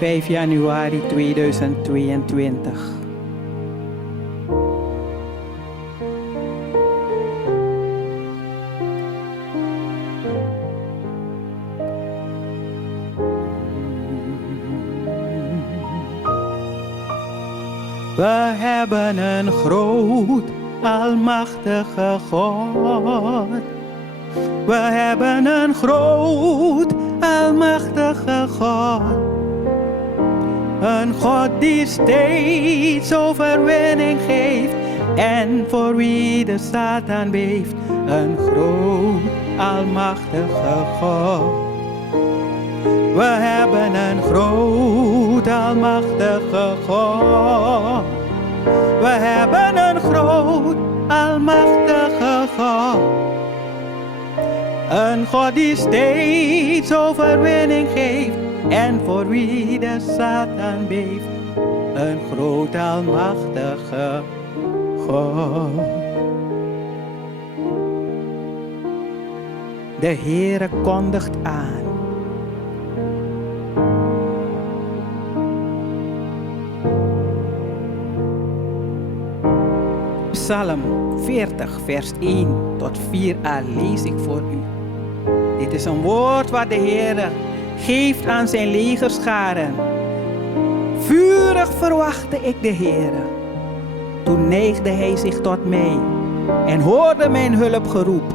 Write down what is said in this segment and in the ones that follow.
5 januari 2022. We hebben een groot, almachtige God. We hebben een groot, almachtige God. Een God die steeds overwinning geeft en voor wie de Satan beeft. Een groot, almachtige God. We hebben een groot, almachtige God. We hebben een groot, almachtige God. Een God die steeds overwinning geeft en voor wie de Satan beeft. Een groot, almachtige God. De Heere kondigt aan. Psalm 40, vers 1 tot 4a lees ik voor u. Dit is een woord wat de Heer geeft aan zijn legerscharen. Vurig verwachtte ik de Heer. Toen neigde hij zich tot mij en hoorde mijn hulpgeroep.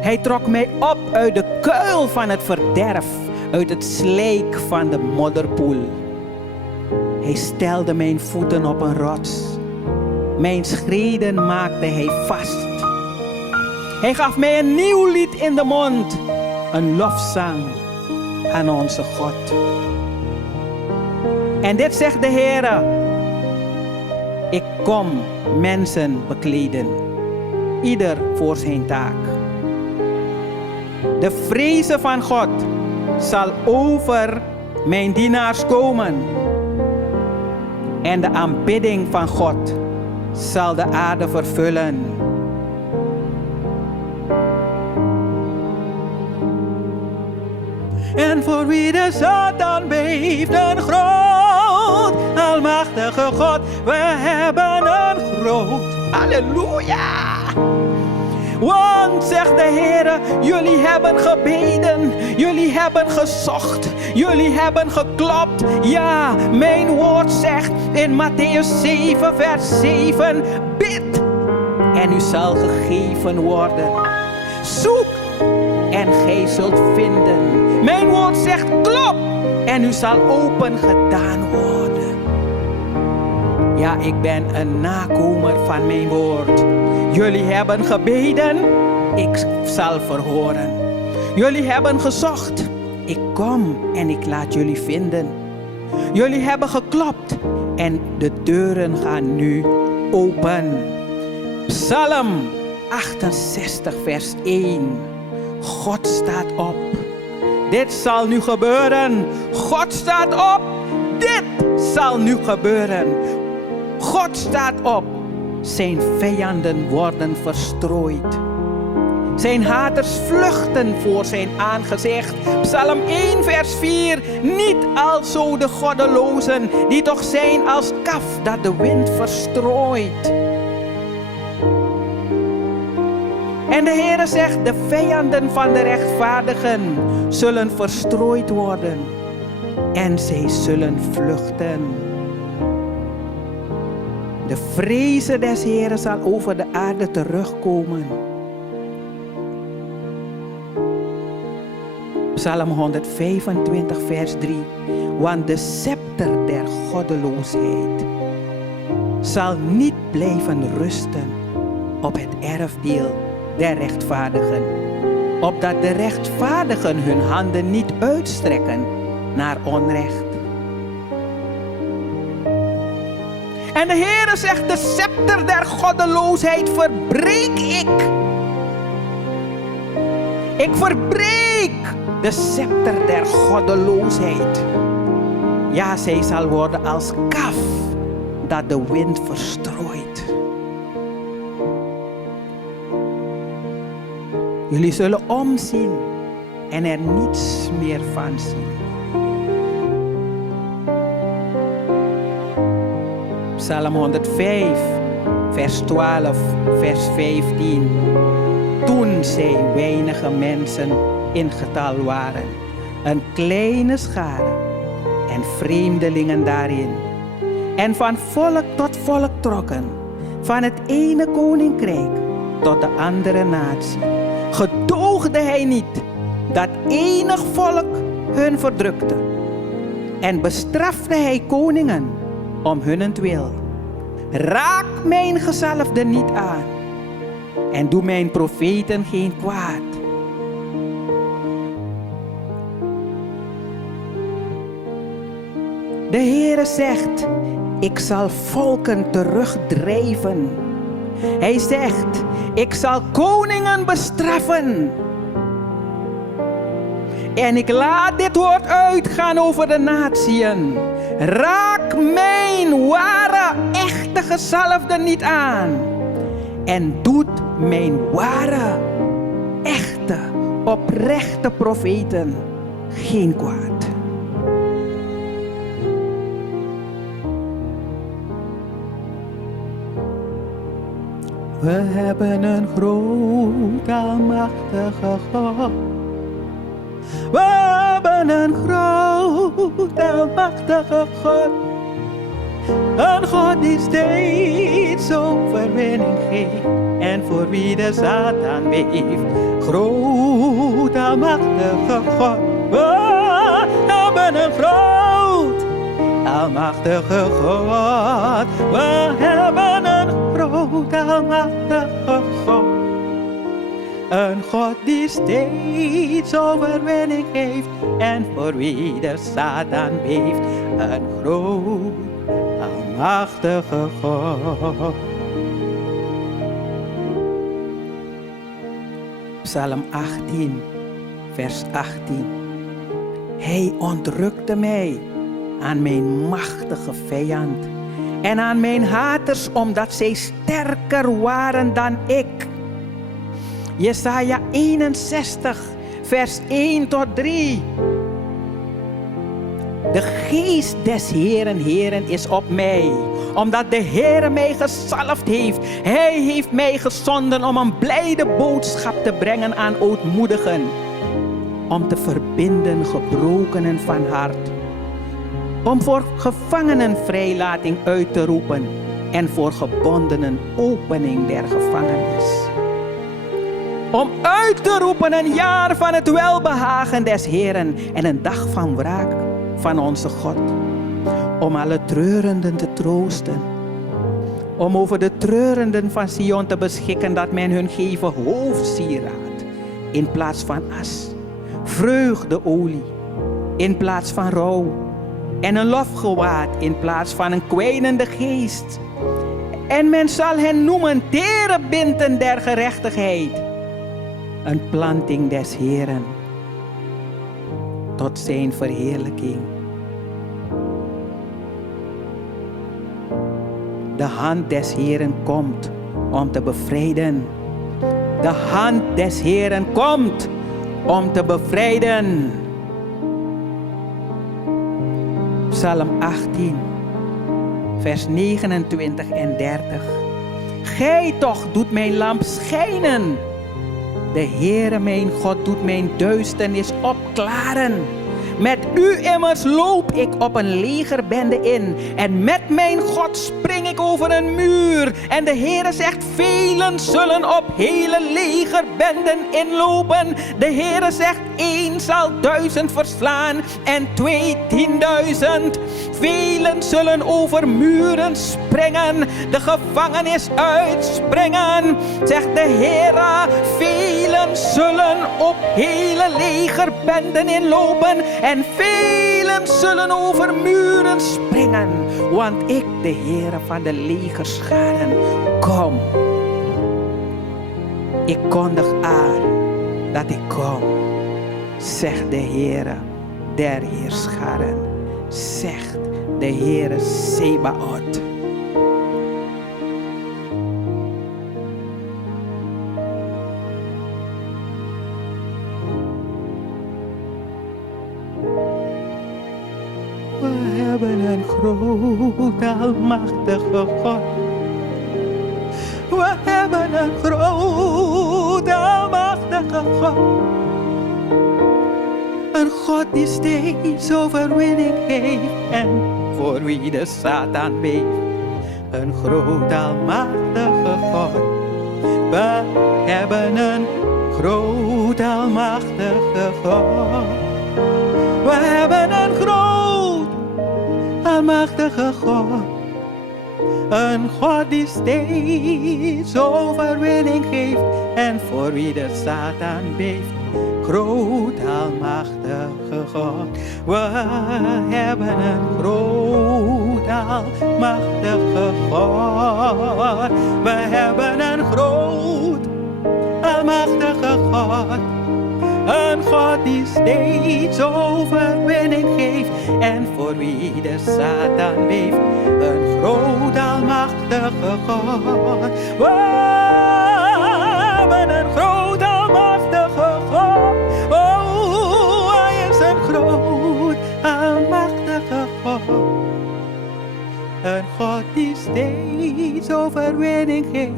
Hij trok mij op uit de kuil van het verderf, uit het slijk van de modderpoel. Hij stelde mijn voeten op een rots. Mijn schreden maakte hij vast. Hij gaf mij een nieuw lied in de mond. Een lofzang aan onze God. En dit zegt de Heere. Ik kom mensen bekleden. Ieder voor zijn taak. De vreze van God zal over mijn dienaars komen. En de aanbidding van God zal de aarde vervullen. En voor wie de Satan beeft, een groot, almachtige God. We hebben een groot, halleluja. Want, zegt de Heer, jullie hebben gebeden, jullie hebben gezocht, jullie hebben geklopt. Ja, mijn woord zegt in Mattheüs 7, vers 7, bid en u zal gegeven worden. Zoek en gij zult vinden. Mijn woord zegt klop en u zal open gedaan worden. Ja, ik ben een nakomer van mijn woord. Jullie hebben gebeden, ik zal verhoren. Jullie hebben gezocht, ik kom en ik laat jullie vinden. Jullie hebben geklopt en de deuren gaan nu open. Psalm 68, vers 1. God staat op. Dit zal nu gebeuren. God staat op. Dit zal nu gebeuren. God staat op. Zijn vijanden worden verstrooid. Zijn haters vluchten voor zijn aangezicht. Psalm 1 vers 4. Niet alzo de goddelozen, die toch zijn als kaf dat de wind verstrooit. En de Heere zegt, de vijanden van de rechtvaardigen zullen verstrooid worden. En zij zullen vluchten. De vreze des Heeren zal over de aarde terugkomen. Psalm 125 vers 3. Want de scepter der goddeloosheid zal niet blijven rusten op het erfdeel der rechtvaardigen. Opdat de rechtvaardigen hun handen niet uitstrekken naar onrecht. En de Heere zegt, de scepter der goddeloosheid verbreek ik. Ik verbreek de scepter der goddeloosheid. Ja, zij zal worden als kaf dat de wind verstrooit. Jullie zullen omzien en er niets meer van zien. Psalm 105, vers 12, vers 15. Toen zij weinige mensen in getal waren, een kleine schare en vreemdelingen daarin. En van volk tot volk trokken, van het ene koninkrijk tot de andere natie. Gedoogde hij niet dat enig volk hun verdrukte. En bestrafte hij koningen om hunnentwil. Raak mijn gezalfde niet aan en doe mijn profeten geen kwaad. De Heere zegt, ik zal volken terugdrijven. Hij zegt, ik zal koningen bestraffen. En ik laat dit woord uitgaan over de natieën. Raak mijn ware, echte gezalfde niet aan. En doet mijn ware, echte, oprechte profeten geen kwaad. We hebben een groot, almachtige God. We hebben een groot, almachtige God. Een God die steeds overwinning geeft en voor wie de Satan beeft. Groot, almachtige God. We hebben een groot, almachtige God. We hebben een groot, almachtige God. Een God die steeds overwinning geeft en voor wie de Satan beeft. Een groot, almachtige God. Psalm 18, vers 18. Hij ontrukte mij aan mijn machtige vijand en aan mijn haters, omdat zij sterker waren dan ik. Jesaja 61, vers 1 tot 3. De geest des Heeren is op mij, omdat de Heere mij gezalfd heeft. Hij heeft mij gezonden om een blijde boodschap te brengen aan ootmoedigen, om te verbinden gebrokenen van hart, om voor gevangenen vrijlating uit te roepen en voor gebondenen opening der gevangenis. Om uit te roepen een jaar van het welbehagen des Heeren en een dag van wraak van onze God. Om alle treurenden te troosten. Om over de treurenden van Sion te beschikken dat men hun geven hoofdsieraad in plaats van as, vreugdeolie in plaats van rouw en een lofgewaad in plaats van een kwijnende geest. En men zal hen noemen terebinten der gerechtigheid. Een planting des Heeren tot zijn verheerlijking. De hand des Heeren komt om te bevrijden. De hand des Heeren komt om te bevrijden. Psalm 18, vers 29 en 30. Gij toch doet mijn lamp schijnen. De Heere mijn God doet mijn duisternis opklaren. Met u immers loop ik op een legerbende in. En met mijn God spring ik over een muur. En de Heere zegt, velen zullen op hele legerbenden inlopen. De Heere zegt, 1 zal 1000 verslaan en 2 10.000. Velen zullen over muren springen, de gevangenis uitspringen. Zegt de Heere, velen zullen op hele legerbenden inlopen. En velen zullen over muren springen. Want ik, de Heere van de legerscharen, kom. Ik kondig aan dat ik kom. Zegt de Heere der heerscharen. Zegt de Heere Sebaot. We hebben een groot, almachtige God. We hebben een groot, almachtige God. Een God die steeds overwinning heeft en voor wie de Satan beeft. Een groot, almachtige God. We hebben een groot, almachtige God. We hebben een groot, almachtige God. Een God die steeds overwinning geeft en voor wie de Satan beeft. Groot, almachtige God. We hebben een groot, almachtige God. We hebben een groot, almachtige God. Een God die steeds overwinning geeft en voor wie de Satan beeft. Een groot, almachtige God. We hebben een groot, almachtige God. Oh, hij is een groot, almachtige God. Een God die steeds overwinning geeft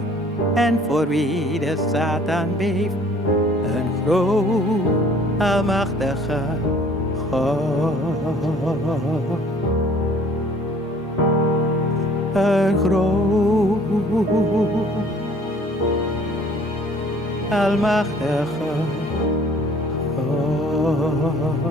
en voor wie de Satan beeft. Een groot, almachtige God. Een groot, almachtige God.